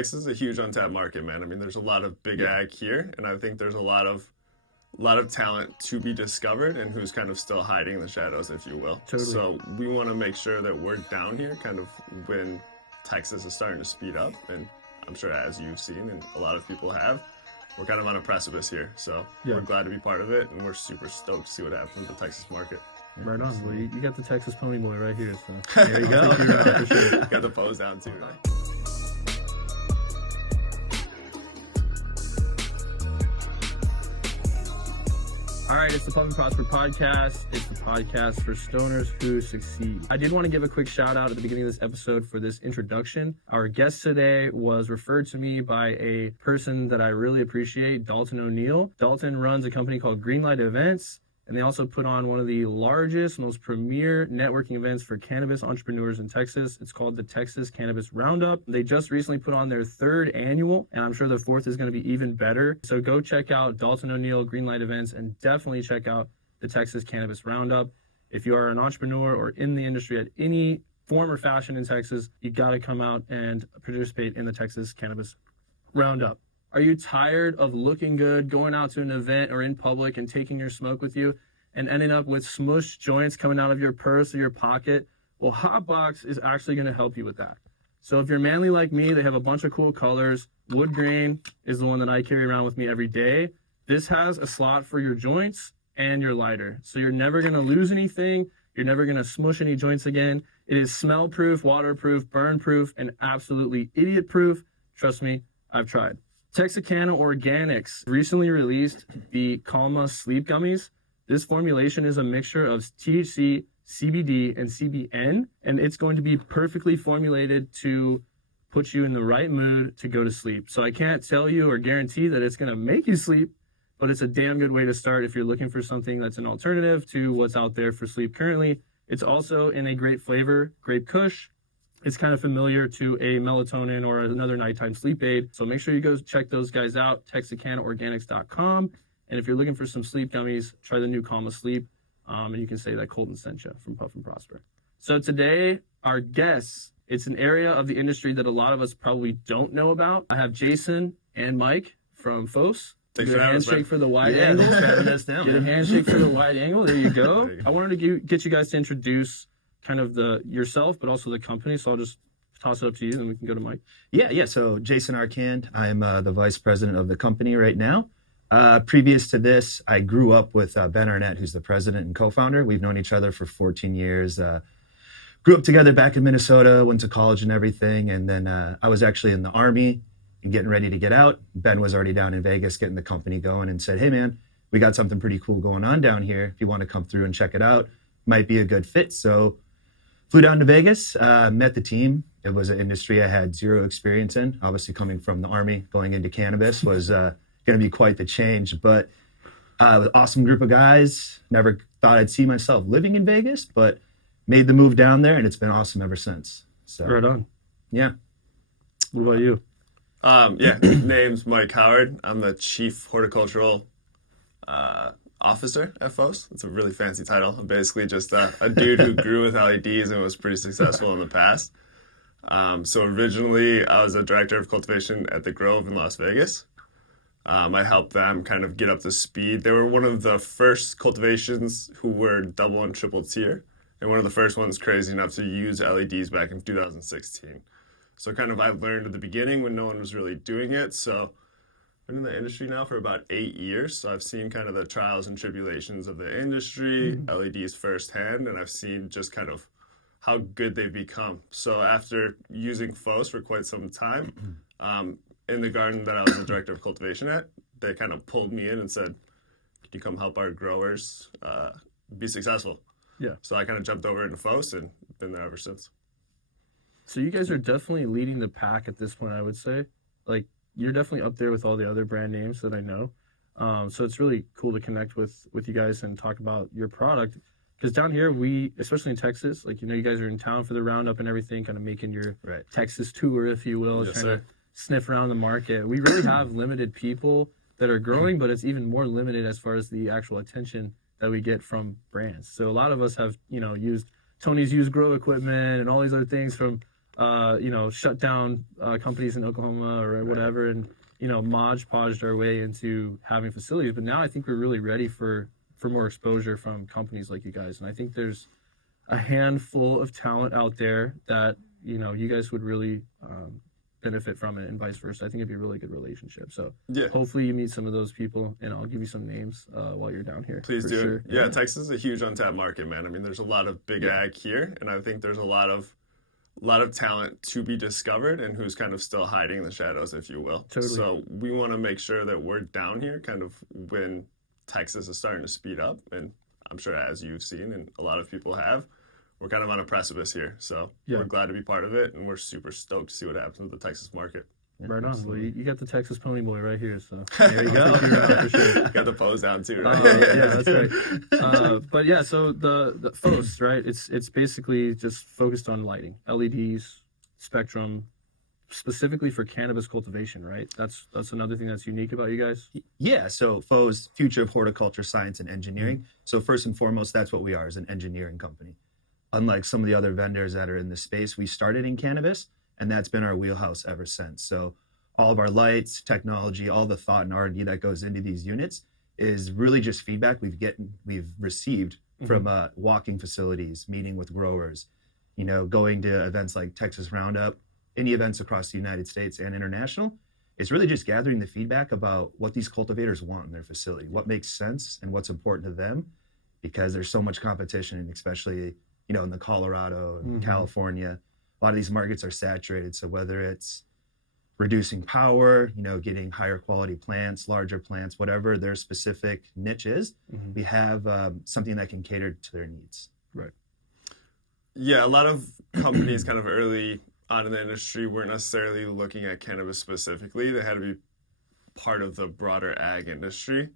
Texas is a huge untapped market, man. I mean, there's a lot of big ag here, and I think there's a lot of talent to be discovered and who's kind of still hiding in the shadows, if you will. Totally. So we want to make sure that we're down here kind of when Texas is starting to speed up. And I'm sure as you've seen and a lot of people have, we're kind of on a precipice here. So we're glad to be part of it, and we're super stoked to see what happens with the Texas market. Right on. Well, you got the Texas Pony Boy right here. So there you go. For sure. Got the pose down too, right? All right, it's the Puff and Prosper podcast. It's the podcast for stoners who succeed. I did want to give a quick shout out at the beginning of this episode for this introduction. Our guest today was referred to me by a person that I really appreciate, Dalton O'Neill. Dalton runs a company called Greenlight Events, and they also put on one of the largest, most premier networking events for cannabis entrepreneurs in Texas. It's called the Texas Cannabis Roundup. They just recently put on their 3rd annual, and I'm sure the 4th is going to be even better. So go check out Dalton O'Neill Greenlight Events, and definitely check out the Texas Cannabis Roundup. If you are an entrepreneur or in the industry at any form or fashion in Texas, you got to come out and participate in the Texas Cannabis Roundup. Are you tired of looking good, going out to an event or in public and taking your smoke with you and ending up with smushed joints coming out of your purse or your pocket? Well, HAUTEBOX is actually going to help you with that. So if you're manly like me, they have a bunch of cool colors. Wood grain is the one that I carry around with me every day. This has a slot for your joints and your lighter. So you're never going to lose anything. You're never going to smush any joints again. It is smell-proof, waterproof, burn-proof, and absolutely idiot-proof. Trust me, I've tried. TEXAKANA Organics recently released the Calma Sleep Gummies. This formulation is a mixture of THC, CBD, and CBN, and it's going to be perfectly formulated to put you in the right mood to go to sleep. So I can't tell you or guarantee that it's going to make you sleep, but it's a damn good way to start if you're looking for something that's an alternative to what's out there for sleep currently. It's also in a great flavor, Grape Kush. It's kind of familiar to a melatonin or another nighttime sleep aid. So make sure you go check those guys out, TEXAKANAorganics.com. And if you're looking for some sleep gummies, try the new Calma Sleep. And you can say that Colton sent you from Puff and Prosper. So today, our guests, it's an area of the industry that a lot of us probably don't know about. I have Jason and Mike from FOHSE. Thanks Get for a having us, handshake man. for the wide angle. Get a handshake for the wide angle. There you go. I wanted to get you guys to introduce kind of yourself, but also the company. So I'll just toss it up to you, and we can go to Mike. Yeah. So Jason Arcand, I'm the vice president of the company right now. Previous to this, I grew up with Ben Arnett, who's the president and co-founder. We've known each other for 14 years. Grew up together back in Minnesota, went to college and everything. And then I was actually in the Army and getting ready to get out. Ben was already down in Vegas getting the company going and said, hey, man, we got something pretty cool going on down here. If you want to come through and check it out, might be a good fit. So flew down to Vegas, met the team. It was an industry I had zero experience in. Obviously, coming from the Army, going into cannabis was going to be quite the change. But it was an awesome group of guys. Never thought I'd see myself living in Vegas, but made the move down there, and it's been awesome ever since. So, Right on. Yeah. What about you? Name's Mike Howard. I'm the Chief Horticultural Officer at FOHSE. It's a really fancy title. I'm basically just a dude who grew with LEDs and was pretty successful in the past. So originally, I was a director of cultivation at the Grove in Las Vegas. I helped them kind of get up to speed. They were one of the first cultivations who were double and triple tier, and one of the first ones crazy enough to use LEDs back in 2016. So kind of I learned at the beginning when no one was really doing it. So I've been in the industry now for about 8 years. So I've seen kind of the trials and tribulations of the industry, LEDs firsthand, and I've seen just kind of how good they've become. So after using FOHSE for quite some time, in the garden that I was the director of cultivation at, they kind of pulled me in and said, can you come help our growers be successful? Yeah. So I kind of jumped over into FOHSE and been there ever since. So you guys are definitely leading the pack at this point, I would say. Like, you're definitely up there with all the other brand names that I know. So it's really cool to connect with you guys and talk about your product. Because down here, especially in Texas, like, you guys are in town for the roundup and everything, kind of making your Texas tour, if you will, Yes, trying sir. to sniff around the market. We really have limited people that are growing, but it's even more limited as far as the actual attention that we get from brands. So a lot of us have, used Tony's used grow equipment and all these other things from shut down companies in Oklahoma or whatever, and Modge podged our way into having facilities. But now I think we're really ready for more exposure from companies like you guys, and I think there's a handful of talent out there that you guys would really benefit from it, and vice versa. I think it'd be a really good relationship. So hopefully you meet some of those people, and I'll give you some names while you're down here. Please do. Sure. Yeah, Texas is a huge untapped market, man. I mean, there's a lot of big ag here, and I think there's a lot of talent to be discovered and who's kind of still hiding in the shadows, if you will. Totally. So we want to make sure that we're down here kind of when Texas is starting to speed up, and I'm sure as you've seen and a lot of people have, we're kind of on a precipice here. So we're glad to be part of it, and we're super stoked to see what happens with the Texas market. Right on. Well, you got the Texas Pony Boy right here, so there you go. For sure. Got the pose down too, right? Yeah, that's right. But yeah, so the FOHSE, right? It's basically just focused on lighting, LEDs, spectrum, specifically for cannabis cultivation, right? That's another thing that's unique about you guys. Yeah. So FOHSE, Future of Horticultural Science and Engineering. So first and foremost, that's what we are, is an engineering company. Unlike some of the other vendors that are in the space, we started in cannabis, and that's been our wheelhouse ever since. So all of our lights, technology, all the thought and R&D that goes into these units is really just feedback we've received from walking facilities, meeting with growers, going to events like Texas Roundup, any events across the United States and international. It's really just gathering the feedback about what these cultivators want in their facility, what makes sense and what's important to them, because there's so much competition, especially in the Colorado and California. A lot of these markets are saturated. So whether it's reducing power, getting higher quality plants, larger plants, whatever their specific niche is, we have something that can cater to their needs. Right. Yeah, a lot of companies kind of early on in the industry weren't necessarily looking at cannabis specifically. They had to be part of the broader ag industry.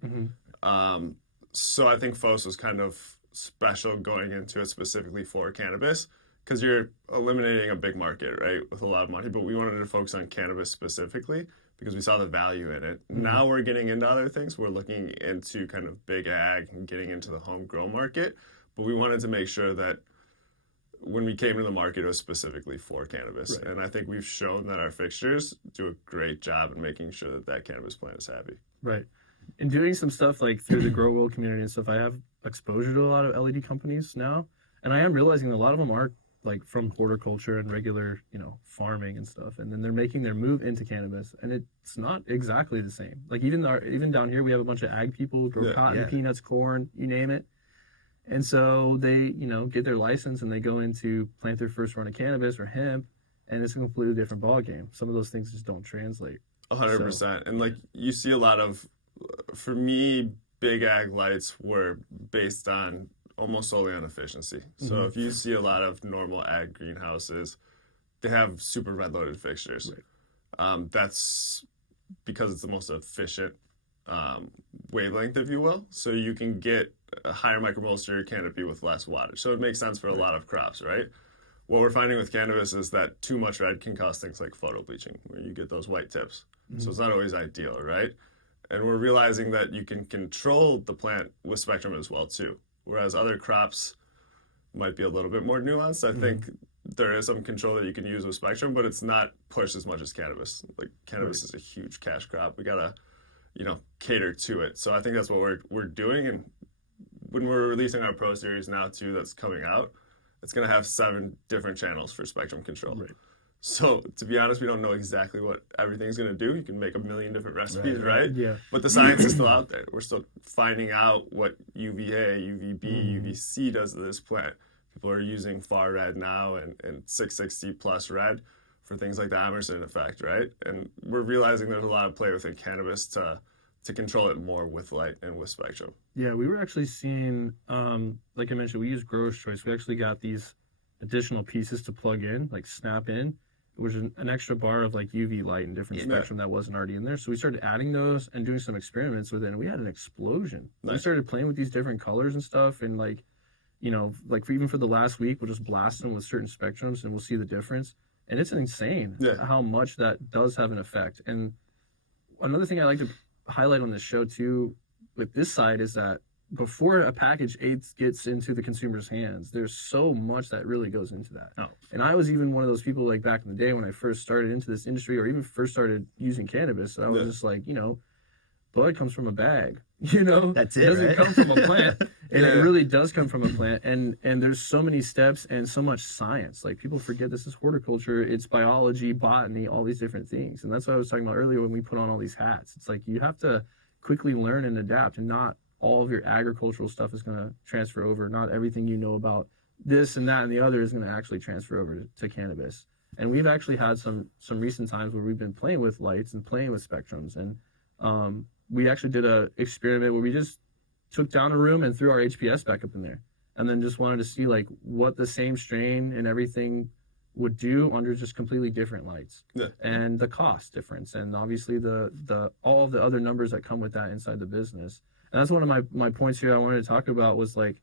So I think FOHSE was kind of special going into it specifically for cannabis, because you're eliminating a big market, right, with a lot of money. But we wanted to focus on cannabis specifically because we saw the value in it. Now we're getting into other things. We're looking into kind of big ag and getting into the home grow market. But we wanted to make sure that when we came to the market, it was specifically for cannabis. Right. And I think we've shown that our fixtures do a great job in making sure that that cannabis plant is happy. Right. And doing some stuff like through the grow world community and stuff, I have exposure to a lot of LED companies now. And I am realizing that a lot of them are like from horticulture and regular, farming and stuff. And then they're making their move into cannabis, and it's not exactly the same. Like even down here, we have a bunch of ag people grow cotton, peanuts, corn, you name it. And so they, get their license and they go into plant their first run of cannabis or hemp, and it's a completely different ballgame. Some of those things just don't translate. 100%. And like you see a lot of, for me, big ag lights were based on almost solely on efficiency. So if you see a lot of normal ag greenhouses, they have super red loaded fixtures. Right. That's because it's the most efficient wavelength, if you will. So you can get a higher micromoisture canopy with less wattage. So it makes sense for a lot of crops, right? What we're finding with cannabis is that too much red can cause things like photo bleaching, where you get those white tips. So it's not always ideal, right? And we're realizing that you can control the plant with spectrum as well, too. Whereas other crops might be a little bit more nuanced. I think there is some control that you can use with spectrum, but it's not pushed as much as cannabis. Like cannabis is a huge cash crop. We gotta, cater to it. So I think that's what we're doing. And when we're releasing our Pro Series now too, that's coming out, it's gonna have 7 different channels for spectrum control. Right. So to be honest, we don't know exactly what everything's going to do. You can make a million different recipes, right? Yeah. But the science is still out there. We're still finding out what UVA, UVB, UVC does to this plant. People are using far red now and 660 plus red for things like the Emerson effect, right? And we're realizing there's a lot of play within cannabis to control it more with light and with spectrum. Yeah, we were actually seeing, like I mentioned, we use Grower's Choice. We actually got these additional pieces to plug in, like snap in, which is an extra bar of like UV light and different spectrum that wasn't already in there. So we started adding those and doing some experiments with it, and we had an explosion. Nice. We started playing with these different colors and stuff, and like even for the last week, we'll just blast them with certain spectrums, and we'll see the difference. And it's insane how much that does have an effect. And another thing I like to highlight on this show too, with this side, is that before a package gets into the consumer's hands, there's so much that really goes into that. Oh. And I was even one of those people like back in the day when I first started into this industry, or even first started using cannabis. I was just like, bud comes from a bag. That's it. Doesn't right? come from a plant, and it really does come from a plant. And there's so many steps and so much science. Like people forget this is horticulture. It's biology, botany, all these different things. And that's what I was talking about earlier when we put on all these hats. It's like you have to quickly learn and adapt, and not all of your agricultural stuff is going to transfer over. Not everything you know about this and that and the other is going to actually transfer over to cannabis. And we've actually had some recent times where we've been playing with lights and playing with spectrums. And we actually did a experiment where we just took down a room and threw our HPS back up in there, and then just wanted to see like what the same strain and everything would do under just completely different lights, and the cost difference, and obviously the all of the other numbers that come with that inside the business. And that's one of my points here I wanted to talk about was like,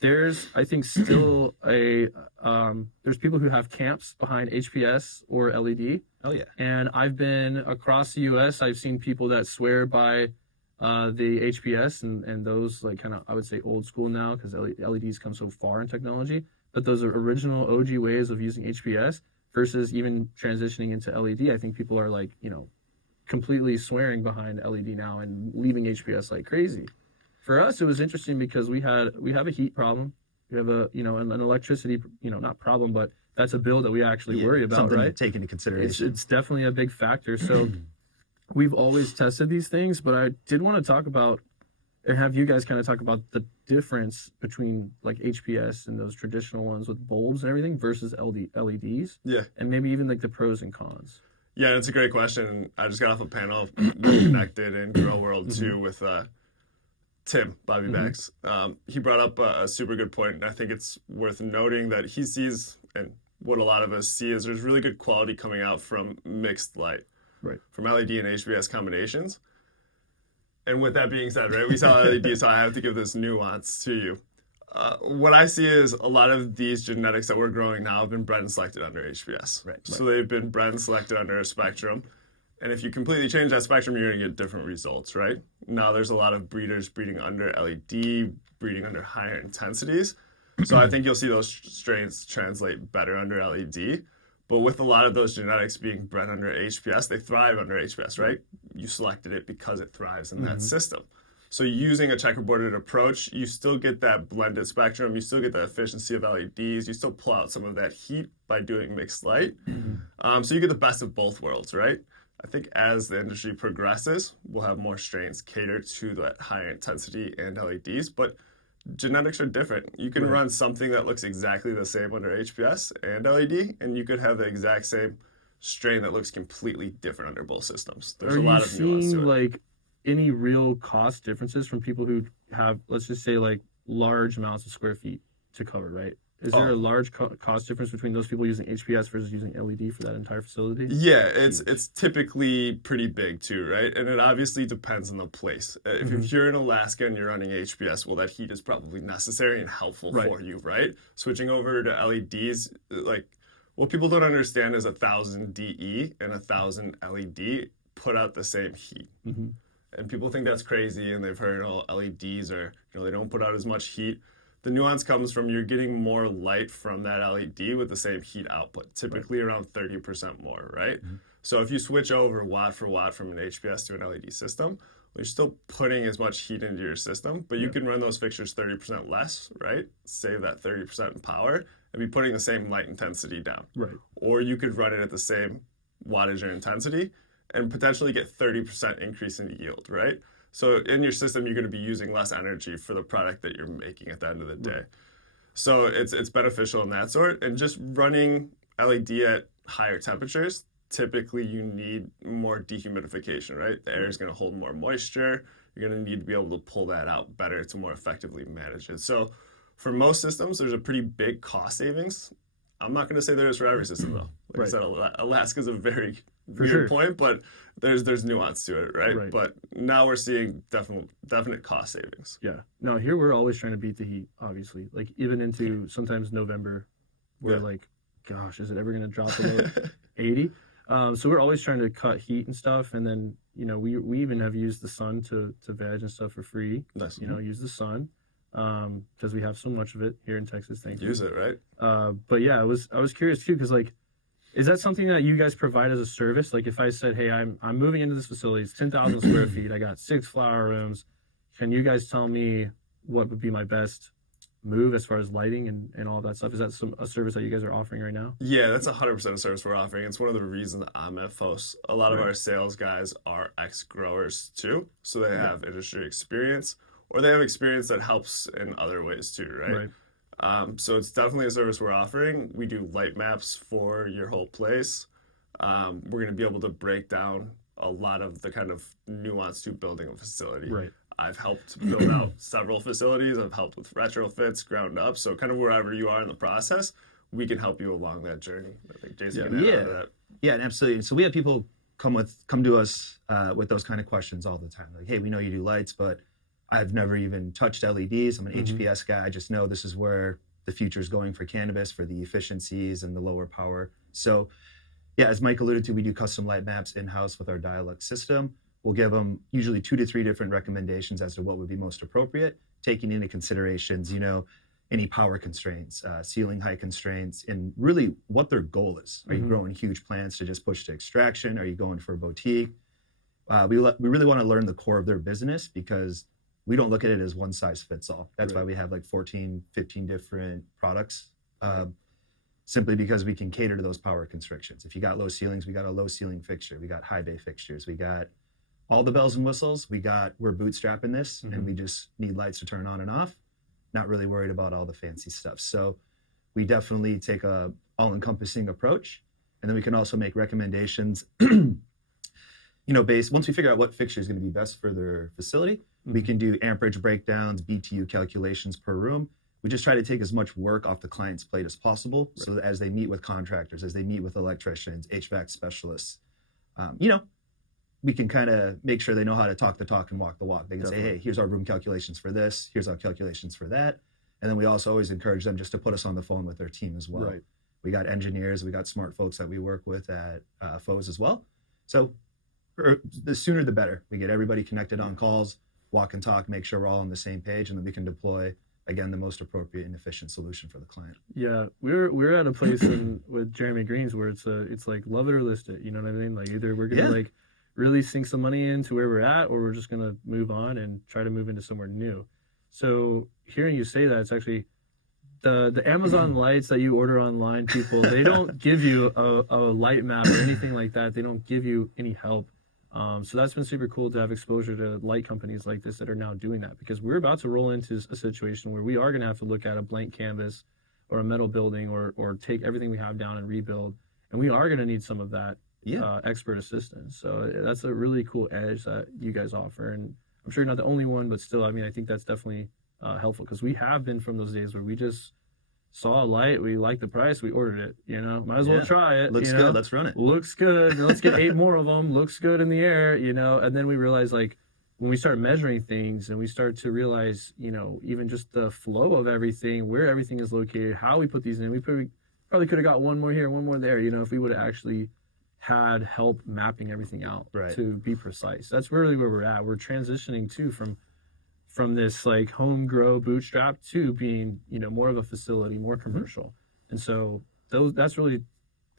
there's, I think, still there's people who have camps behind HPS or LED. Oh yeah. And I've been across the U.S. I've seen people that swear by the HPS and those like kind of, I would say, old school now, because LEDs come so far in technology. But those are original OG ways of using HPS versus even transitioning into LED. I think people are like, completely swearing behind LED now and leaving HPS like crazy. For us, it was interesting because we have a heat problem. We have an electricity, not problem, but that's a bill that we actually worry about, something right? to take into consideration. It's definitely a big factor. So we've always tested these things, but I did want to talk about and have you guys kind of talk about the difference between like HPS and those traditional ones with bulbs and everything versus LEDs. Yeah. And maybe even like the pros and cons. Yeah, it's a great question. I just got off a panel connected in Grow World too with Tim Bobby Bags. He brought up a super good point, and I think it's worth noting that he sees, and what a lot of us see, is there's really good quality coming out from mixed light, right? From LED and HPS combinations. And with that being said, right, we saw LED, so I have to give this nuance to you. What I see is a lot of these genetics that we're growing now have been bred and selected under HPS. Right. So they've been bred and selected under a spectrum. And if you completely change that spectrum, you're going to get different results, right? Now there's a lot of breeders breeding under LED, breeding under higher intensities. So I think you'll see those strains translate better under LED. But with a lot of those genetics being bred under HPS, they thrive under HPS, right? You selected it because it thrives in that system. So using a checkerboarded approach, you still get that blended spectrum. You still get the efficiency of LEDs. You still pull out some of that heat by doing mixed light. So you get the best of both worlds, right? I think as the industry progresses, we'll have more strains cater to that higher intensity and LEDs. But genetics are different. You can run something that looks exactly the same under HPS and LED, and you could have the exact same strain that looks completely different under both systems. There's a lot of nuance to it. Like any real cost differences from people who have, let's just say, like large amounts of square feet to cover, right? Is there a large cost difference between those people using HPS versus using LED for that entire facility? Yeah, it's typically pretty big too, right? And it obviously depends on the place. If you're in Alaska and you're running HPS, well, that heat is probably necessary and helpful for you, right? Switching over to LEDs, like what people don't understand is 1,000 DE and 1,000 LED put out the same heat. And people think that's crazy, and they've heard, LEDs are, they don't put out as much heat. The nuance comes from you're getting more light from that LED with the same heat output, typically around 30% more, right? So if you switch over watt for watt from an HPS to an LED system, you're still putting as much heat into your system, but you can run those fixtures 30% less, right? Save that 30% in power and be putting the same light intensity down. Right. Or you could run it at the same wattage or intensity and potentially get 30% increase in yield, right? So in your system, you're going to be using less energy for the product that you're making at the end of the day. So it's beneficial in that sort. And just running LED at higher temperatures, typically you need more dehumidification, right? The air is going to hold more moisture. You're going to need to be able to pull that out better to more effectively manage it. So for most systems, there's a pretty big cost savings. I'm not going to say there is for every system, though. Like I said, Alaska's a very weird point, but there's nuance to it, right? But now we're seeing definite cost savings. Yeah. No, here we're always trying to beat the heat, obviously. Like even into sometimes November, we're like, gosh, is it ever going to drop below 80? So we're always trying to cut heat and stuff. And then we even have used the sun to veg and stuff for free. Nice. Use the sun because we have so much of it here in Texas. Thankfully. Use it, right? But yeah, I was curious too, because like, is that something that you guys provide as a service? Like, if I said, hey, I'm moving into this facility, it's 10,000 square feet, I got 6 flower rooms, can you guys tell me what would be my best move as far as lighting and all that stuff? Is that a service that you guys are offering right now? Yeah, that's 100% a service we're offering. It's one of the reasons I'm at FOHSE. A lot of our sales guys are ex-growers too, so they have industry experience, or they have experience that helps in other ways too, right? So it's definitely a service we're offering. We do light maps for your whole place. We're going to be able to break down a lot of the kind of nuance to building a facility. Right. I've helped build out several facilities. I've helped with retrofits, ground up. So kind of wherever you are in the process, we can help you along that journey. I think Jason can add on to that. Yeah, and absolutely. So we have people come to us with those kind of questions all the time. Like, hey, we know you do lights, but I've never even touched LEDs. I'm an HPS guy. I just know this is where the future is going for cannabis, for the efficiencies and the lower power. So yeah, as Mike alluded to, we do custom light maps in-house with our Dialux system. We'll give them usually 2 to 3 different recommendations as to what would be most appropriate, taking into considerations, any power constraints, ceiling height constraints, and really what their goal is. Are you growing huge plants to just push to extraction? Are you going for a boutique? We really want to learn the core of their business, because we don't look at it as one size fits all. That's why we have like 14, 15 different products, simply because we can cater to those power constrictions. If you got low ceilings, we got a low ceiling fixture. We got high bay fixtures. We got all the bells and whistles. We're bootstrapping this, and we just need lights to turn on and off. Not really worried about all the fancy stuff. So we definitely take a all-encompassing approach, and then we can also make recommendations. Once we figure out what fixture is going to be best for their facility, we can do amperage breakdowns, BTU calculations per room. We just try to take as much work off the client's plate as possible, so that as they meet with contractors, as they meet with electricians, HVAC specialists, we can kind of make sure they know how to talk the talk and walk the walk. They can say, hey, here's our room calculations for this. Here's our calculations for that. And then we also always encourage them just to put us on the phone with their team as well. Right. We got engineers, we got smart folks that we work with at FOHSE as well. So the sooner the better. We get everybody connected on calls, walk and talk, make sure we're all on the same page, and then we can deploy, again, the most appropriate and efficient solution for the client. Yeah, we're at a place with Jeremy Green's where it's like love it or list it. You know what I mean? Like either we're gonna like really sink some money into where we're at, or we're just going to move on and try to move into somewhere new. So hearing you say that, it's actually the Amazon lights that you order online, people, they don't give you a light map or anything like that. They don't give you any help. So that's been super cool to have exposure to light companies like this that are now doing that, because we're about to roll into a situation where we are going to have to look at a blank canvas or a metal building or take everything we have down and rebuild. And we are going to need some of that expert assistance. So that's a really cool edge that you guys offer, and I'm sure you're not the only one, but still, I mean, I think that's definitely helpful, because we have been from those days where we just saw a light, we liked the price, we ordered it, might as well try it. Looks good, let's run it. Looks good, let's get 8 more of them, looks good in the air, and then we realize, like, when we start measuring things and we start to realize, even just the flow of everything, where everything is located, how we put these in, we probably could have got one more here, one more there, if we would have actually had help mapping everything out to be precise. That's really where we're at. We're transitioning too from this like home grow bootstrap to being, more of a facility, more commercial. And so that's really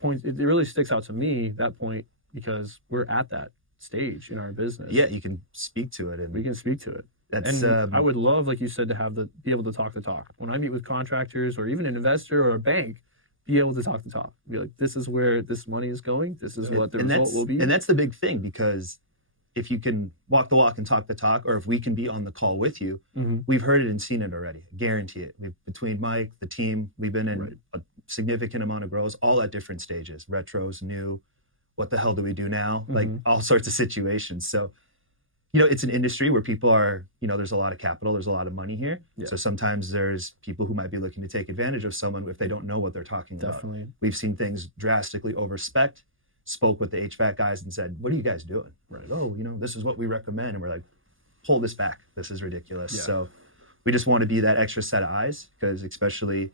it really sticks out to me, that point, because we're at that stage in our business. Yeah, you can speak to it, and we can speak to it. That's I would love, like you said, to be able to talk the talk. When I meet with contractors or even an investor or a bank, be able to talk the talk. Be like, this is where this money is going. This is what the result will be. And that's the big thing, because if you can walk the walk and talk the talk, or if we can be on the call with you, we've heard it and seen it already. Guarantee it. Between Mike, the team, we've been in a significant amount of grows, all at different stages, retros, new, what the hell do we do now? Like all sorts of situations. So, it's an industry where people are, there's a lot of capital, there's a lot of money here. Yeah. So sometimes there's people who might be looking to take advantage of someone if they don't know what they're talking about. We've seen things drastically overspec'd, spoke with the HVAC guys and said, what are you guys doing? We're like, oh, this is what we recommend. And we're like, pull this back. This is ridiculous. Yeah. So we just want to be that extra set of eyes, because especially,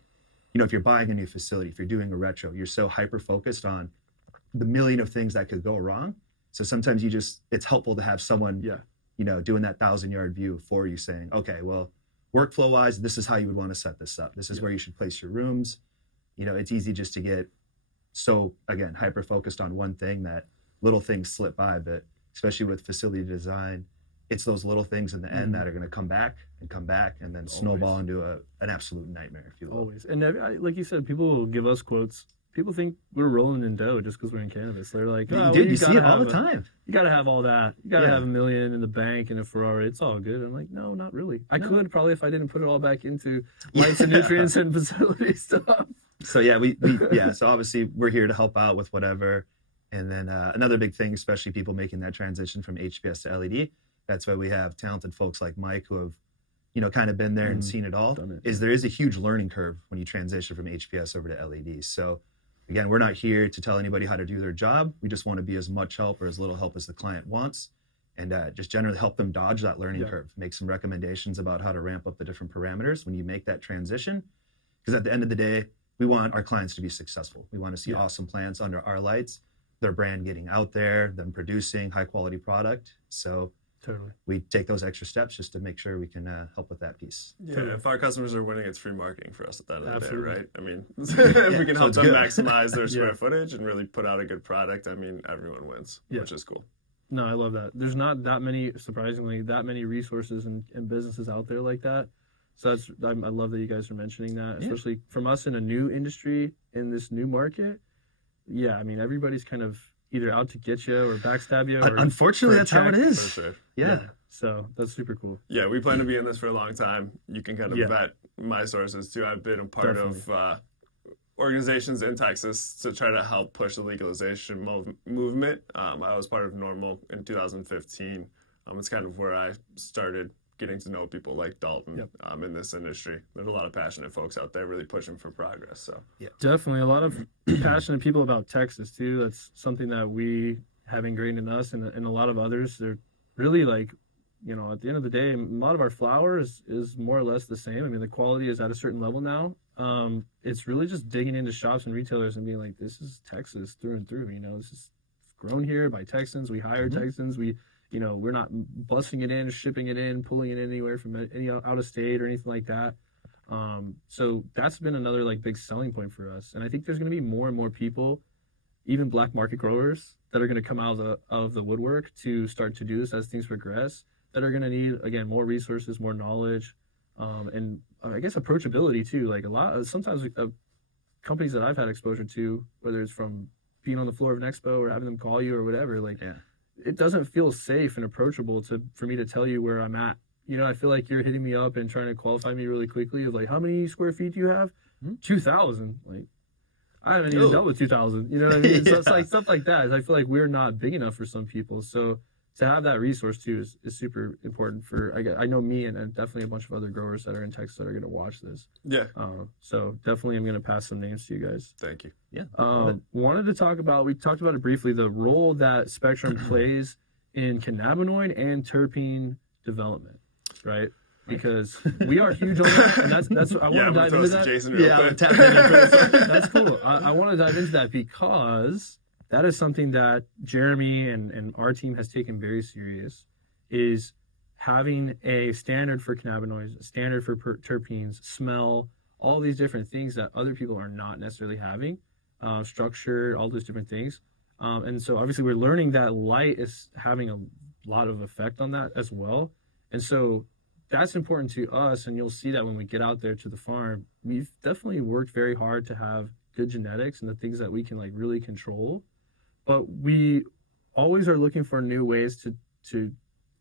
if you're buying a new facility, if you're doing a retro, you're so hyper-focused on the million of things that could go wrong. So sometimes it's helpful to have someone, Yeah. Doing that 1,000-yard view for you, saying, okay, well, workflow wise, this is how you would want to set this up. This is where you should place your rooms. It's easy just to get so, again, hyper focused on one thing that little things slip by, but especially with facility design, it's those little things in the end that are going to come back, and then snowball into an absolute nightmare, if you will. Always. And like you said, people will give us quotes. People think we're rolling in dough just because we're in cannabis. They're like, oh, Dude, you see it all the time. You got to have all that. You got to have $1 million in the bank and a Ferrari. It's all good. I'm like, no, not really. I could probably if I didn't put it all back into lights and nutrients and facility stuff. So yeah, so obviously we're here to help out with whatever. And then another big thing, especially people making that transition from HPS to LED, that's why we have talented folks like Mike who have, kind of been there and seen it all, is there is a huge learning curve when you transition from HPS over to LEDs. So again, we're not here to tell anybody how to do their job. We just want to be as much help or as little help as the client wants, and just generally help them dodge that learning curve, make some recommendations about how to ramp up the different parameters when you make that transition. Because at the end of the day, we want our clients to be successful. We want to see awesome plants under our lights, their brand getting out there, them producing high quality product. So totally, we take those extra steps just to make sure we can help with that piece. Yeah, totally. If our customers are winning, it's free marketing for us at the end of the day, right? I mean, if we can so help it's them good. maximize their square footage and really put out a good product, I mean, everyone wins, which is cool. No, I love that. There's not that many, surprisingly, that many resources and businesses out there like that. So I love that you guys are mentioning that, especially from us in a new industry, in this new market. Yeah, I mean, everybody's kind of either out to get you or backstab you. Or unfortunately, that's how it is. For sure. Yeah. So that's super cool. Yeah, we plan to be in this for a long time. You can kind of vet my sources too. I've been a part of organizations in Texas to try to help push the legalization movement. I was part of NORML in 2015. It's kind of where I started getting to know people like Dalton in this industry. There's a lot of passionate folks out there really pushing for progress. So definitely a lot of passionate people about Texas too. That's something that we have ingrained in us and a lot of others. They're really like, at the end of the day, a lot of our flour is more or less the same. I mean, the quality is at a certain level now. It's really just digging into shops and retailers and being like, this is Texas through and through. This is grown here by Texans. We hire Texans. We're not busting it in, shipping it in, pulling it anywhere from any out of state or anything like that. So that's been another like big selling point for us. And I think there's going to be more and more people, even black market growers, that are going to come out of the woodwork to start to do this as things progress, that are going to need, again, more resources, more knowledge, and I guess approachability too. Like sometimes companies that I've had exposure to, whether it's from being on the floor of an expo or having them call you or whatever, like it doesn't feel safe and approachable for me to tell you where I'm at. I feel like you're hitting me up and trying to qualify me really quickly of like, how many square feet do you have? 2,000. Like, I haven't even dealt with 2,000. You know what I mean? So it's like stuff like that. I feel like we're not big enough for some people. So to have that resource too is super important for, I know me and definitely a bunch of other growers that are in Texas that are going to watch this. Yeah. So definitely I'm going to pass some names to you guys. Thank you. Yeah. Wanted to talk about, we talked about it briefly, the role that Spectrum plays in cannabinoid and terpene development, right? Because we are huge on that, and that's I want to dive into that. Jason real quick. That's cool. I want to dive into that because that is something that Jeremy and our team has taken very serious, is having a standard for cannabinoids, a standard for terpenes, smell, all these different things that other people are not necessarily having, structure, all those different things. And so obviously we're learning that light is having a lot of effect on that as well. And so that's important to us, and you'll see that when we get out there to the farm. We've definitely worked very hard to have good genetics and the things that we can like really control, but we always are looking for new ways to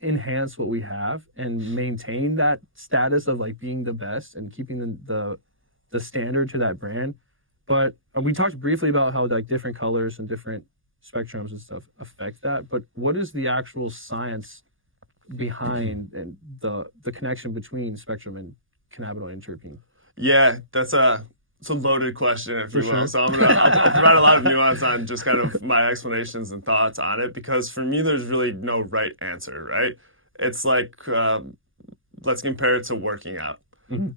enhance what we have and maintain that status of like being the best and keeping the standard to that brand. But we talked briefly about how like different colors and different spectrums and stuff affect that, but what is the actual science behind and the connection between spectrum and cannabinoid and terpene? Yeah, it's a loaded question, if you will. So I'll provide a lot of nuance on just kind of my explanations and thoughts on it, because for me, there's really no right answer, right? It's like, let's compare it to working out.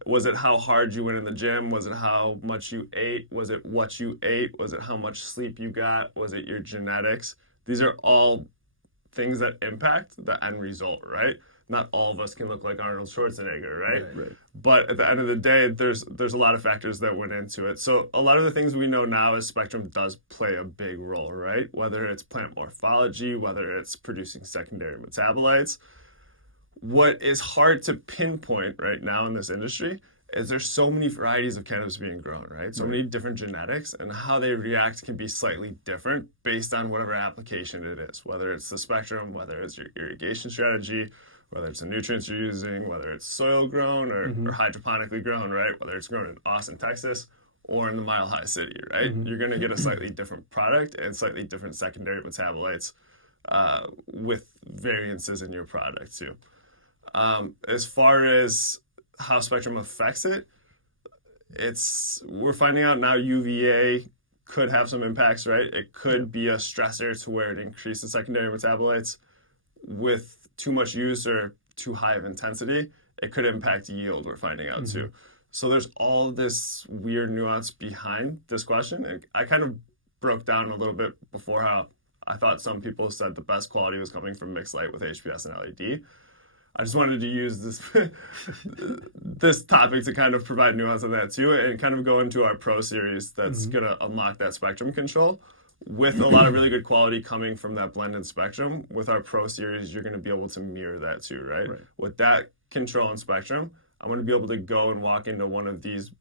Was it how hard you went in the gym? Was it how much you ate? Was it what you ate? Was it how much sleep you got? Was it your genetics? These are all things that impact the end result, right? Not all of us can look like Arnold Schwarzenegger, right? Right. But at the end of the day, there's a lot of factors that went into it. So a lot of the things we know now is spectrum does play a big role, right? Whether it's plant morphology, whether it's producing secondary metabolites. What is hard to pinpoint right now in this industry is there's so many varieties of cannabis being grown, right? So many different genetics, and how they react can be slightly different based on whatever application it is, whether it's the spectrum, whether it's your irrigation strategy, whether it's the nutrients you're using, whether it's soil grown or hydroponically grown, right? Whether it's grown in Austin, Texas, or in the Mile High City, right? You're going to get a slightly different product and slightly different secondary metabolites with variances in your product too. As far as how spectrum affects it, we're finding out now UVA could have some impacts, right? It could be a stressor to where it increases secondary metabolites. With too much use or too high of intensity, it could impact yield, we're finding out too. So there's all this weird nuance behind this question. And I kind of broke down a little bit before how I thought some people said the best quality was coming from mixed light with HPS and LED. I just wanted to use this this topic to kind of provide nuance on that too, and kind of go into our Pro series that's going to unlock that spectrum control with a lot of really good quality coming from that blended spectrum. With our Pro series, you're going to be able to mirror that too, right? With that control and spectrum, I'm going to be able to go and walk into one of these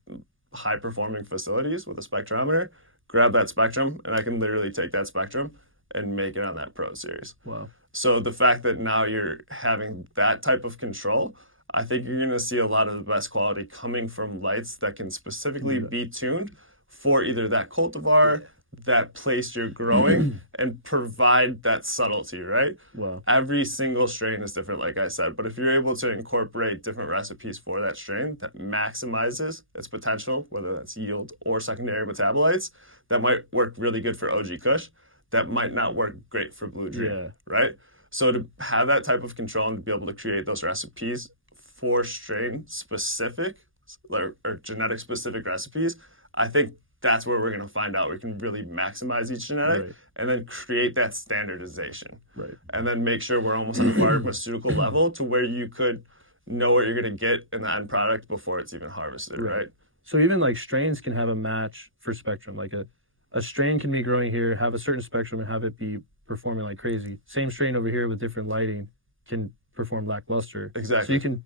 high-performing facilities with a spectrometer, grab that spectrum, and I can literally take that spectrum and make it on that Pro series. Wow. So the fact that now you're having that type of control, I think you're going to see a lot of the best quality coming from lights that can specifically be tuned for either that cultivar, that place you're growing, and provide that subtlety, right? Wow. Every single strain is different, like I said, but if you're able to incorporate different recipes for that strain that maximizes its potential, whether that's yield or secondary metabolites, that might work really good for OG Kush, that might not work great for Blue Dream, right? So to have that type of control and to be able to create those recipes for strain specific or genetic specific recipes, I think that's where we're going to find out we can really maximize each genetic and then create that standardization. And then make sure we're almost on a pharmaceutical level to where you could know what you're going to get in the end product before it's even harvested, right? So even like strains can have a match for spectrum. Like a strain can be growing here, have a certain spectrum, and have it be performing like crazy. Same strain over here with different lighting can perform lackluster. Exactly. So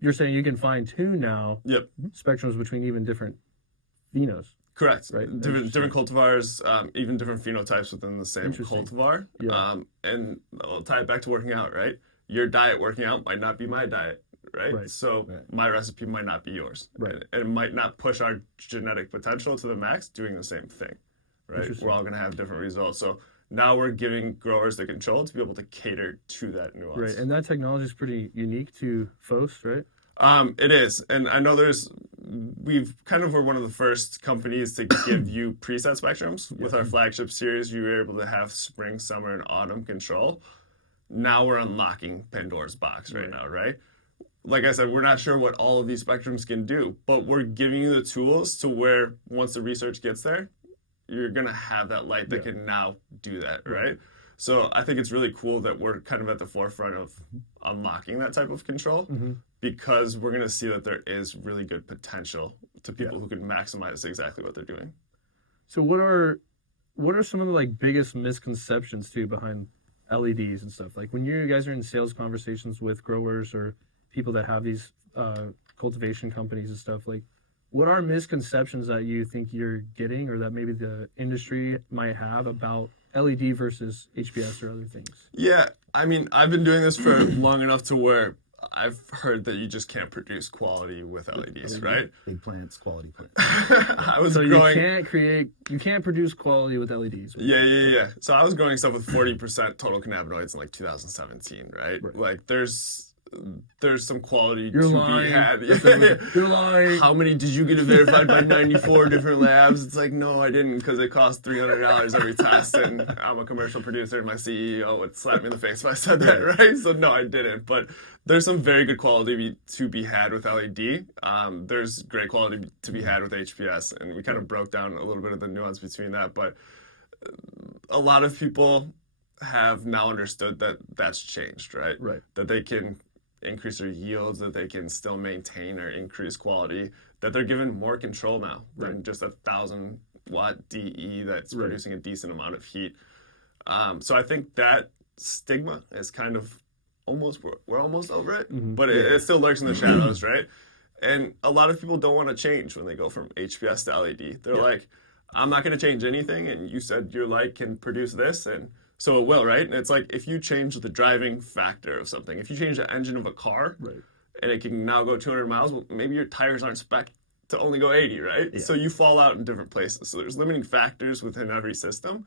you're saying you can fine tune now spectrums between even different phenos. Correct. Right. Different cultivars, even different phenotypes within the same cultivar. And I'll tie it back to working out, right? Your diet working out might not be my diet, right? So my recipe might not be yours. And it might not push our genetic potential to the max doing the same thing, right? We're all going to have different results. So now we're giving growers the control to be able to cater to that nuance. Right. And that technology is pretty unique to FOHSE, right? It is. And I know we've kind of were one of the first companies to give you preset spectrums. With our flagship series, you were able to have spring, summer, and autumn control. Now we're unlocking Pandora's box right now, right? Like I said, we're not sure what all of these spectrums can do, but we're giving you the tools to where once the research gets there, you're going to have that light that can now do that, right? So I think it's really cool that we're kind of at the forefront of unlocking that type of control because we're going to see that there is really good potential to people who can maximize exactly what they're doing. So what are some of the like biggest misconceptions too behind LEDs and stuff? Like when you guys are in sales conversations with growers or people that have these cultivation companies and stuff, like what are misconceptions that you think you're getting or that maybe the industry might have about LED versus HPS or other things? Yeah, I mean, I've been doing this for long enough to where I've heard that you just can't produce quality with LEDs, right? Big plants, quality plants. You can't produce quality with LEDs. Right? Yeah. So I was growing stuff with 40% total cannabinoids in like 2017, right? Like there's some quality to be had. You're lying. How many did you get it verified by 94 different labs? It's like, no, I didn't, because it costs $300 every test, and I'm a commercial producer, and my CEO would slap me in the face if I said that, right? So no, I didn't. But there's some very good quality to be had with LED. There's great quality to be had with HPS, and we kind of broke down a little bit of the nuance between that. But a lot of people have now understood that that's changed, right? Right. That they can increase their yields, that they can still maintain or increase quality, that they're given more control now than just 1,000-watt DE that's producing a decent amount of heat. So I think that stigma is kind of we're almost over it, but it still lurks in the shadows, right? And a lot of people don't want to change when they go from HPS to LED. They're like, I'm not going to change anything, and you said your light can produce this, and so it will, right? And it's like, if you change the driving factor of something, if you change the engine of a car, and it can now go 200 miles, well, maybe your tires aren't spec to only go 80, right? Yeah. So you fall out in different places. So there's limiting factors within every system.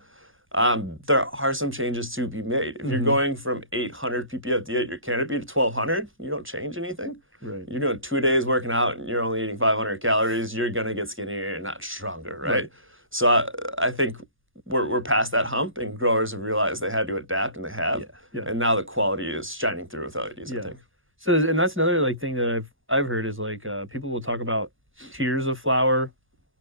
There are some changes to be made. If you're going from 800 ppfd at your canopy to 1,200, you don't change anything. Right. You're doing 2 days working out and you're only eating 500 calories, you're going to get skinnier and not stronger, right? So I think we're past that hump, and growers have realized they had to adapt, and they have. And now the quality is shining through with LEDs, I think. So, and that's another like thing that I've heard is like people will talk about tiers of flower,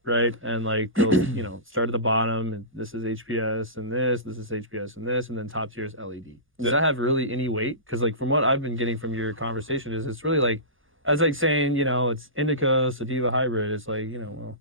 right? And like they'll start at the bottom, and this is HPS and this is HPS and this, and then top tier is LED. Does that have really any weight? Because like from what I've been getting from your conversation is it's really like, I was like saying, it's indica, sativa hybrid. It's like, well,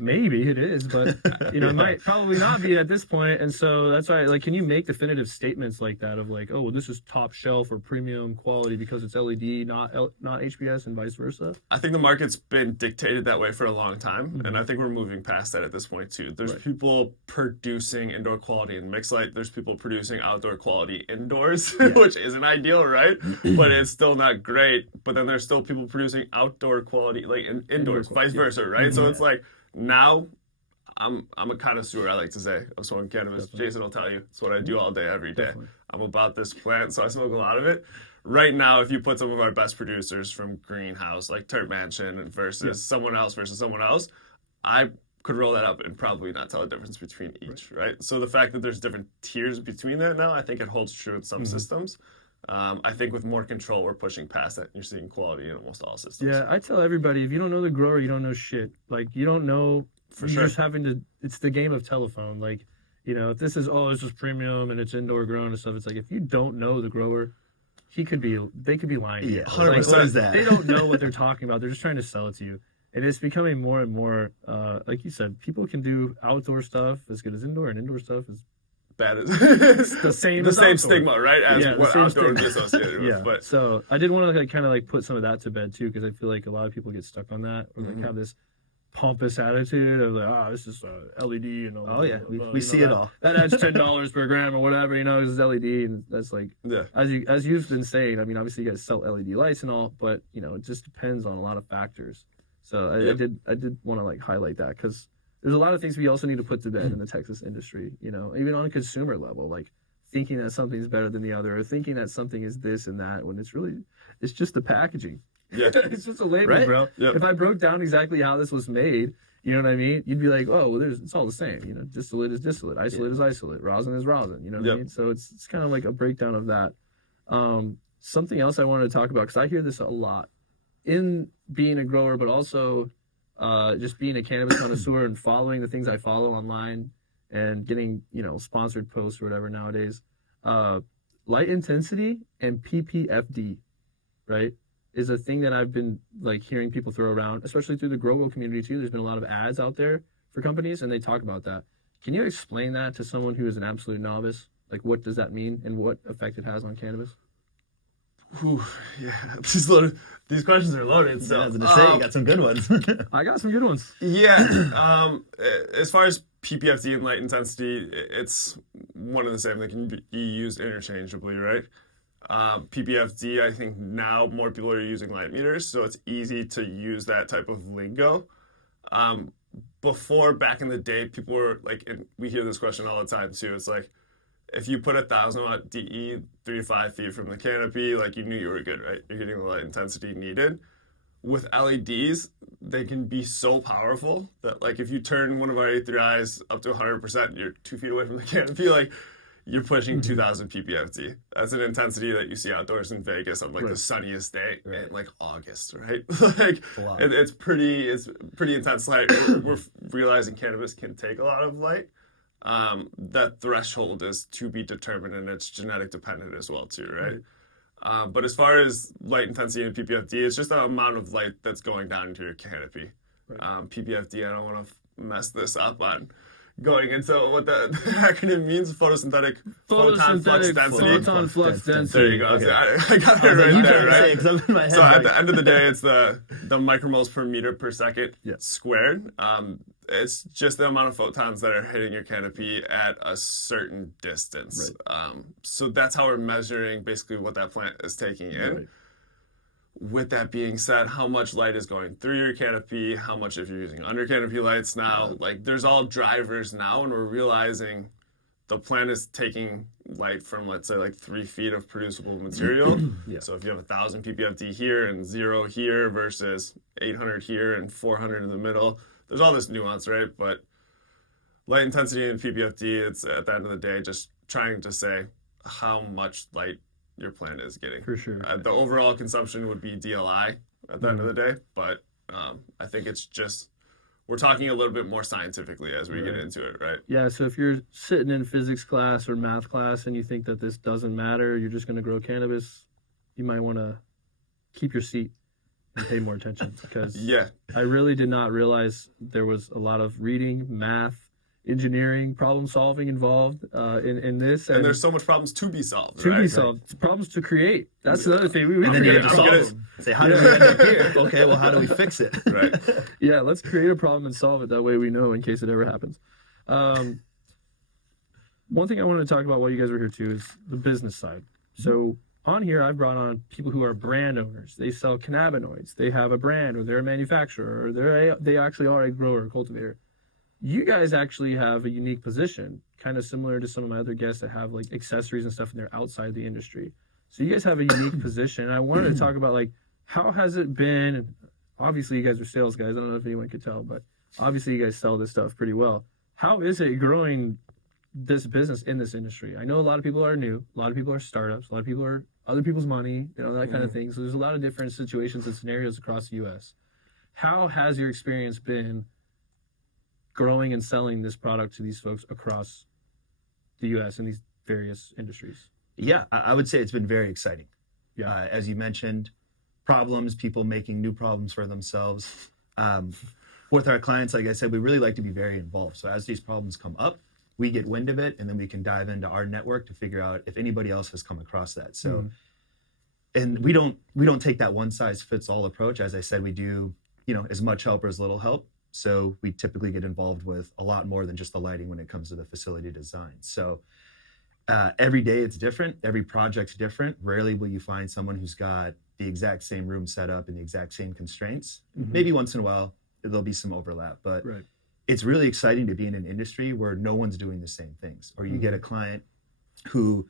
maybe it is, but it might probably not be at this point. And so that's why, like, can you make definitive statements like that of like, oh, well, this is top shelf or premium quality because it's LED, not HPS, and vice versa? I think the market's been dictated that way for a long time, and I think we're moving past that at this point too. There's people producing indoor quality in mixed light. There's people producing outdoor quality indoors, which isn't ideal, right? But it's still not great. But then there's still people producing outdoor quality, like indoors, vice versa, right? So it's like, now I'm a connoisseur, I like to say, of smoking cannabis. Jason will tell you, it's what I do all day, every day. I'm about this plant, so I smoke a lot of it. Right now, if you put some of our best producers from Greenhouse, like Turp Mansion, versus someone else, I could roll that up and probably not tell the difference between each, right? So the fact that there's different tiers between that now, I think it holds true in some systems. I think with more control, we're pushing past that. You're seeing quality in almost all systems. Yeah, I tell everybody, if you don't know the grower, you don't know shit. Like, you don't know. For sure. Just having to. It's the game of telephone. Like, if this is this is premium and it's indoor grown and stuff. It's like, if you don't know the grower, they could be lying. Yeah, 100%. Like, what is that? They don't know what they're talking about. They're just trying to sell it to you. And it's becoming more and more, like you said, people can do outdoor stuff as good as indoor, and indoor stuff is bad as the same stigma, right? As what outdoor is associated with. But so I did want to kind of put some of that to bed too, because I feel like a lot of people get stuck on that, or like have this pompous attitude of like, this is LED, we see it all. That adds $10 per gram or whatever, this is LED, and that's like, as you've been saying. I mean, obviously you guys sell LED lights and all, but it just depends on a lot of factors. So I did want to highlight that, because there's a lot of things we also need to put to bed in the Texas industry, even on a consumer level, like thinking that something's better than the other, or thinking that something is this and that, when it's just the packaging. Yeah. It's just a label, bro. Yep. If I broke down exactly how this was made, you know what I mean? You'd be like, oh, well, it's all the same. Distillate is distillate, isolate is isolate, rosin is rosin. You know what I mean? So it's kind of like a breakdown of that. Something else I wanted to talk about, because I hear this a lot in being a grower, but also just being a cannabis connoisseur and following the things I follow online and getting, sponsored posts or whatever nowadays. Light intensity and PPFD, right, is a thing that I've been hearing people throw around, especially through the grow community too. There's been a lot of ads out there for companies, and they talk about that. Can you explain that to someone who is an absolute novice? Like, what does that mean and what effect it has on cannabis? Whew, yeah, these questions are loaded. So I was going to say, you got some good ones. I got some good ones. Yeah. As far as PPFD and light intensity, it's one and the same. They can be used interchangeably, right? PPFD, I think now more people are using light meters, so it's easy to use that type of lingo. Before, back in the day, people were and we hear this question all the time too. It's like, if you put 1,000-watt DE 3 to 5 feet from the canopy, you knew you were good, right? You're getting the light intensity needed. With LEDs, they can be so powerful that if you turn one of our A3 eyes up to 100%, you're 2 feet away from the canopy, you're pushing 2,000 ppfd. That's an intensity that you see outdoors in Vegas on the sunniest day in August, right? It's pretty intense light. We're realizing cannabis can take a lot of light. that threshold is to be determined, and it's genetic dependent as well too, right? But as far as light intensity and PPFD, it's just the amount of light that's going down into your canopy. PPFD, I don't want to mess this up on going into what the acronym means. Photosynthetic photon flux density. Photon flux density. There you go. Okay. I got it right there, right? So at the end of the day, it's the micromoles per meter per second squared. It's just the amount of photons that are hitting your canopy at a certain distance. So that's how we're measuring basically what that plant is taking in. With that being said, how much light is going through your canopy, how much if you're using under canopy lights now, like there's all drivers now, and we're realizing the plant is taking light from, let's say, like 3 feet of producible material. So if you have 1,000 ppfd here and 0 here versus 800 here and 400 in the middle, there's all this nuance, right? But light intensity and ppfd, it's at the end of the day just trying to say how much light your plant is getting. For sure. The overall consumption would be DLI at the end of the day, but I think it's just, we're talking a little bit more scientifically as we get into it, right? Yeah, so if you're sitting in physics class or math class and you think that this doesn't matter, you're just going to grow cannabis, you might want to keep your seat and pay more attention, because I really did not realize there was a lot of reading, math, engineering, problem solving involved in this, and there's so much problems to be solved. Problems to create. That's the other thing. We and then you have to solve them. Say, how do we end up here? Okay, well, how do we fix it? Right. Yeah, let's create a problem and solve it. That way we know in case it ever happens. One thing I wanted to talk about while you guys were here too is the business side. So on here, I've brought on people who are brand owners. They sell cannabinoids. They have a brand, or they're a manufacturer, or they actually are a grower or cultivator. You guys actually have a unique position, kind of similar to some of my other guests that have like accessories and stuff, and they're outside the industry. So you guys have a unique position. And I wanted to talk about, like, how has it been? Obviously, you guys are sales guys. I don't know if anyone could tell, but obviously you guys sell this stuff pretty well. How is it growing this business in this industry? I know a lot of people are new. A lot of people are startups. A lot of people are other people's money, that kind of thing. So there's a lot of different situations and scenarios across the U.S. How has your experience been growing and selling this product to these folks across the U.S. in these various industries? Yeah, I would say it's been very exciting. Yeah. As you mentioned, problems, people making new problems for themselves. With our clients, like I said, we really like to be very involved. So as these problems come up, we get wind of it, and then we can dive into our network to figure out if anybody else has come across that. So, and we don't take that one size fits all approach. As I said, we do, as much help or as little help. So we typically get involved with a lot more than just the lighting when it comes to the facility design. So every day it's different. Every project's different. Rarely will you find someone who's got the exact same room set up and the exact same constraints. Maybe once in a while there'll be some overlap, but it's really exciting to be in an industry where no one's doing the same things. Or you get a client who,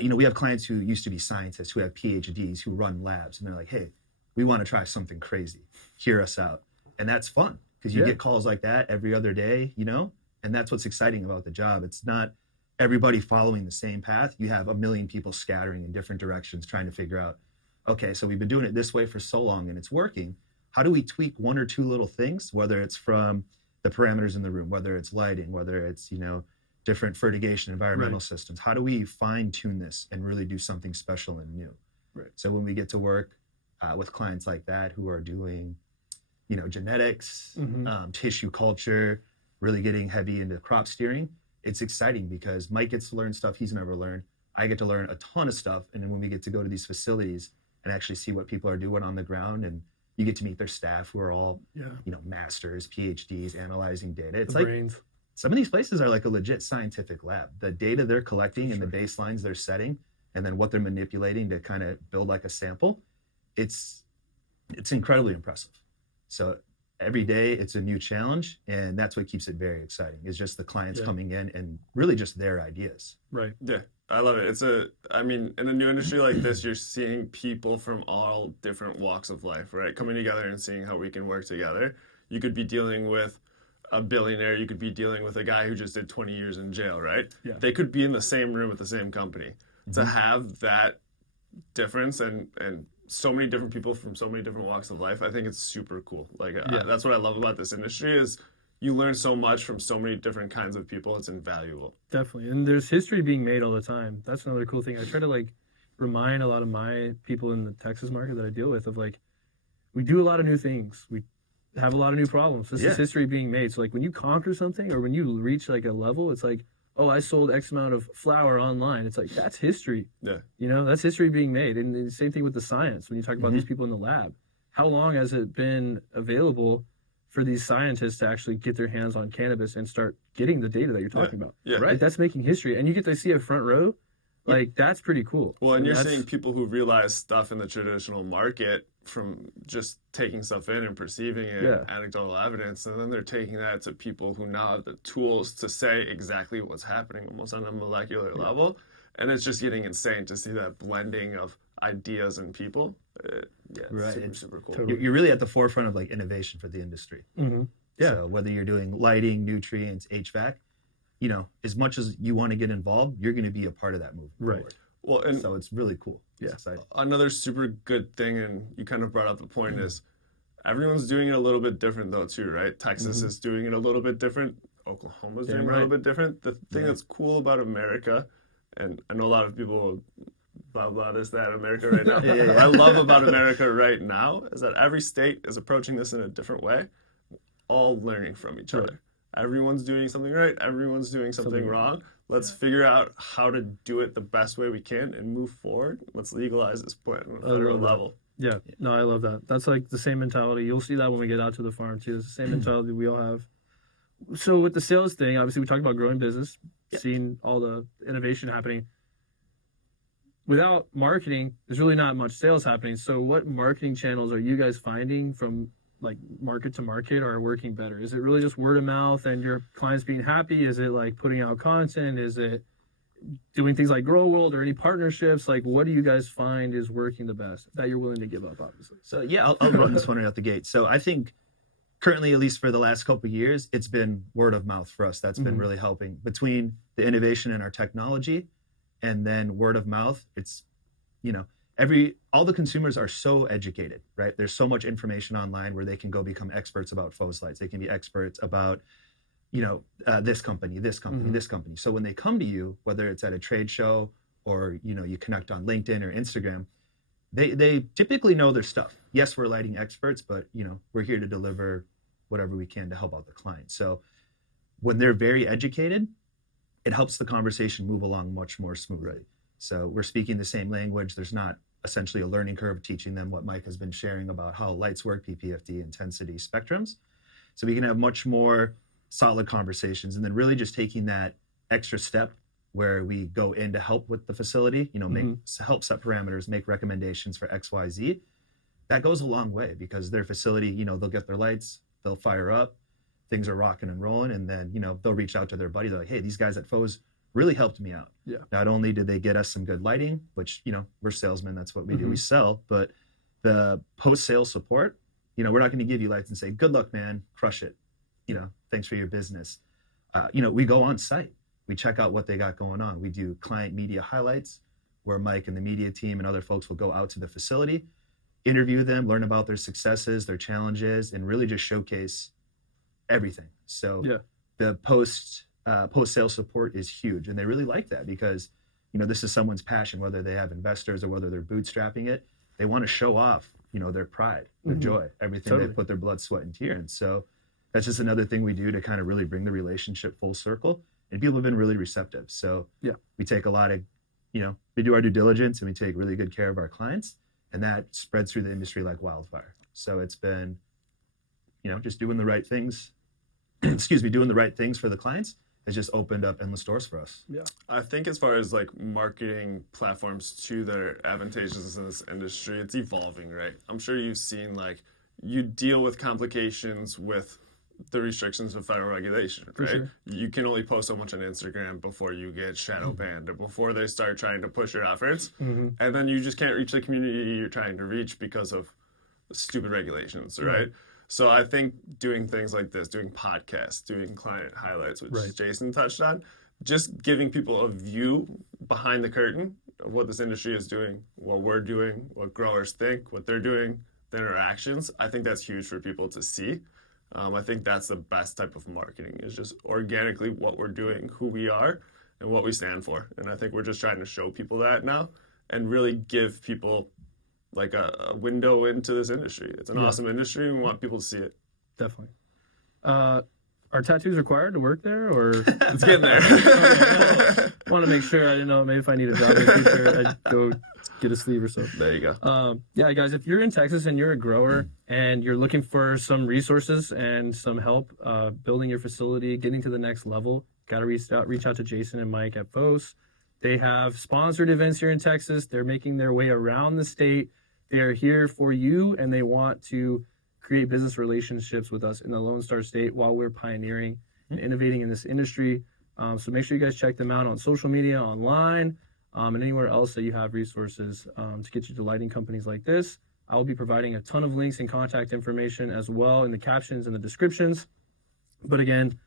we have clients who used to be scientists, who have PhDs, who run labs, and they're like, hey, we want to try something crazy. Hear us out. And that's fun, because you get calls like that every other day, and that's what's exciting about the job. It's not everybody following the same path. You have a million people scattering in different directions trying to figure out, okay, so we've been doing it this way for so long and it's working. How do we tweak one or two little things, whether it's from the parameters in the room, whether it's lighting, whether it's, different fertigation, environmental systems? How do we fine tune this and really do something special and new? So when we get to work with clients like that who are doing genetics, tissue culture, really getting heavy into crop steering, it's exciting because Mike gets to learn stuff he's never learned. I get to learn a ton of stuff. And then when we get to go to these facilities and actually see what people are doing on the ground, and you get to meet their staff who are all, masters, PhDs, analyzing data. It's like brains. Some of these places are like a legit scientific lab. The data they're collecting and the baselines they're setting, and then what they're manipulating to kind of build like a sample, it's incredibly impressive. So every day it's a new challenge, and that's what keeps it very exciting, is just the clients coming in and really just their ideas. Right. Yeah, I love it. In a new industry like this, you're seeing people from all different walks of life, right? Coming together and seeing how we can work together. You could be dealing with a billionaire, you could be dealing with a guy who just did 20 years in jail, right? Yeah. They could be in the same room at the same company. To have that difference and so many different people from so many different walks of life, I think it's super cool. Like that's what I love about this industry, is you learn so much from so many different kinds of people. It's invaluable. Definitely. And there's history being made all the time. That's another cool thing. I try to like remind a lot of my people in the Texas market that I deal with of like, we do a lot of new things. We have a lot of new problems. This is history being made. So like when you conquer something or when you reach like a level, it's like, oh, I sold X amount of flour online. It's like, that's history. Yeah. You know, that's history being made. And the same thing with the science. When you talk about these people in the lab, how long has it been available for these scientists to actually get their hands on cannabis and start getting the data that you're talking about? Yeah. Right. Like, that's making history. And you get to see a front row. Like, that's pretty cool. Well, and you're seeing people who realize stuff in the traditional market from just taking stuff in and perceiving it, anecdotal evidence, and then they're taking that to people who now have the tools to say exactly what's happening almost on a molecular level. And it's just getting insane to see that blending of ideas and people. It's super cool. Totally. You're really at the forefront of like innovation for the industry. Mm-hmm. Yeah. So whether you're doing lighting, nutrients, HVAC, you know, as much as you want to get involved, you're going to be a part of that movement forward. Well, and so it's really cool. Yeah. Another super good thing, and you kind of brought up the point, is everyone's doing it a little bit different though too, right? Texas is doing it a little bit different. Oklahoma's doing it a little bit different. The thing that's cool about America, and I know a lot of people blah blah this that America right now. What I love about America right now is that every state is approaching this in a different way, all learning from each other. Everyone's doing something right, everyone's doing something wrong. Let's figure out how to do it the best way we can and move forward. Let's legalize this plant on a federal level. Yeah, no, I love that. That's like the same mentality. You'll see that when we get out to the farm too. It's the same mentality we all have. So with the sales thing, obviously we talked about growing business, seeing all the innovation happening. Without marketing, there's really not much sales happening. So what marketing channels are you guys finding from like market to market are working better? Is it really just word of mouth and your clients being happy? Is it like putting out content? Is it doing things like Grow World or any partnerships? Like, what do you guys find is working the best that you're willing to give up, obviously? So I'll run this one right out the gate. So I think currently, at least for the last couple of years, it's been word of mouth for us. That's been really helping between the innovation in our technology and then word of mouth. It's, you know, all the consumers are so educated, right? There's so much information online where they can go become experts about FOHSE lights. They can be experts about, you know, this company, this company, this company. So when they come to you, whether it's at a trade show or, you know, you connect on LinkedIn or Instagram, they typically know their stuff. Yes, we're lighting experts, but, you know, we're here to deliver whatever we can to help out the client. So when they're very educated, it helps the conversation move along much more smoothly. Right. So we're speaking the same language. There's not essentially a learning curve teaching them what Mike has been sharing about how lights work, PPFD, intensity, spectrums. So we can have much more solid conversations, and then really just taking that extra step where we go in to help with the facility, you know, help set parameters, make recommendations for X, Y, Z. That goes a long way because their facility, you know, they'll get their lights, they'll fire up, things are rocking and rolling, and then, you know, they'll reach out to their buddy. They're like, hey, these guys at FOHSE really helped me out. Yeah. Not only did they get us some good lighting, which, you know, we're salesmen, that's what we do, we sell, but the post-sale support, you know, we're not going to give you lights and say, good luck, man, crush it. You know, thanks for your business. You know, we go on site, we check out what they got going on. We do client media highlights where Mike and the media team and other folks will go out to the facility, interview them, learn about their successes, their challenges, and really just showcase everything. So the post-sale support is huge, and they really like that because, you know, this is someone's passion, whether they have investors or whether they're bootstrapping it. They want to show off, you know, their pride, their joy, everything they put their blood, sweat, and tear in. So that's just another thing we do to kind of really bring the relationship full circle, and people have been really receptive. So we take a lot of, you know, we do our due diligence and we take really good care of our clients, and that spreads through the industry like wildfire. So it's been, you know, just doing the right things, doing the right things for the clients has just opened up endless doors for us. Yeah. I think as far as like marketing platforms too that are advantageous in this industry, it's evolving, right? I'm sure you've seen like you deal with complications with the restrictions of federal regulation, right? Sure. You can only post so much on Instagram before you get shadow banned or before they start trying to push your efforts. And then you just can't reach the community you're trying to reach because of stupid regulations, right? So I think doing things like this, doing podcasts, doing client highlights, which Jason touched on, just giving people a view behind the curtain of what this industry is doing, what we're doing, what growers think, what they're doing, the interactions. I think that's huge for people to see. I think that's the best type of marketing, is just organically what we're doing, who we are, and what we stand for. And I think we're just trying to show people that now and really give people like a window into this industry. It's an awesome industry, and we want people to see it. Definitely. Are tattoos required to work there, or It's getting there. Want to make sure. I didn't know, maybe if I need a job in the future, I'd go get a sleeve or so. There you go. Yeah, guys, if you're in Texas and you're a grower and you're looking for some resources and some help building your facility, getting to the next level, got to reach out to Jason and Mike at FOHSE. They have sponsored events here in Texas. They're making their way around the state. They are here for you, and they want to create business relationships with us in the Lone Star State while we're pioneering and innovating in this industry. So make sure you guys check them out on social media, online, and anywhere else that you have resources to get you to lighting companies like this. I will be providing a ton of links and contact information as well in the captions and the descriptions. But again,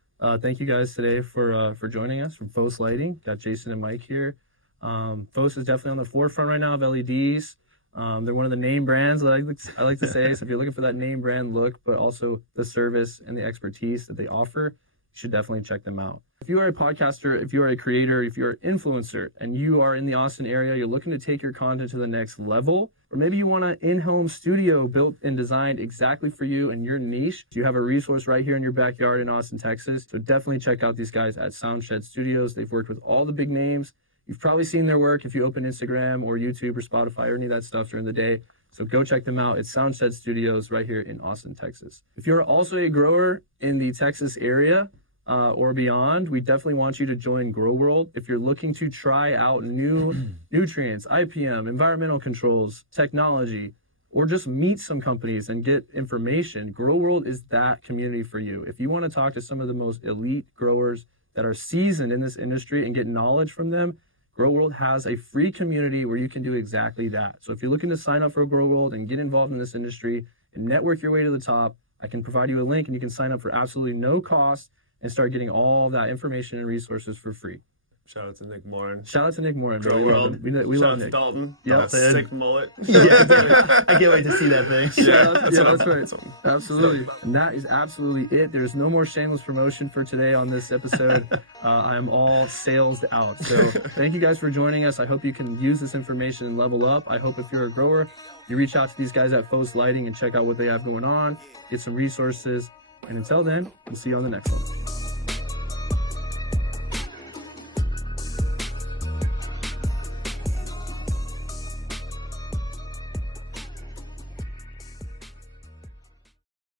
thank you guys today for joining us from FOHSE Lighting. Got Jason and Mike here. FOHSE is definitely on the forefront right now of LEDs. They're one of the name brands that I like to say. So if you're looking for that name brand look, but also the service and the expertise that they offer, you should definitely check them out. If you are a podcaster, if you are a creator, if you're an influencer, and you are in the Austin area, you're looking to take your content to the next level, or maybe you want an in-home studio built and designed exactly for you and your niche, you have a resource right here in your backyard in Austin, Texas. So definitely check out these guys at Soundshed Studios. They've worked with all the big names. You've probably seen their work if you open Instagram or YouTube or Spotify or any of that stuff during the day. So go check them out. It's Soundshed Studios right here in Austin, Texas. If you're also a grower in the Texas area or beyond, we definitely want you to join Grow World. If you're looking to try out new nutrients, IPM, environmental controls, technology, or just meet some companies and get information, Grow World is that community for you. If you want to talk to some of the most elite growers that are seasoned in this industry and get knowledge from them, Grow World has a free community where you can do exactly that. So if you're looking to sign up for Grow World and get involved in this industry and network your way to the top, I can provide you a link and you can sign up for absolutely no cost and start getting all of that information and resources for free. Shout out to Nick Morin. Shout out to Nick Morin. Grow We love World. him. We Shout love out to Nick. Dalton. Yep. Sick mullet. Yeah, I can't wait to see that thing. Yeah, That's right. Absolutely. And that is absolutely it. There's no more shameless promotion for today on this episode. I'm all sales out. So thank you guys for joining us. I hope you can use this information and level up. I hope if you're a grower, you reach out to these guys at FOHSE Lighting and check out what they have going on, get some resources. And until then, we'll see you on the next one.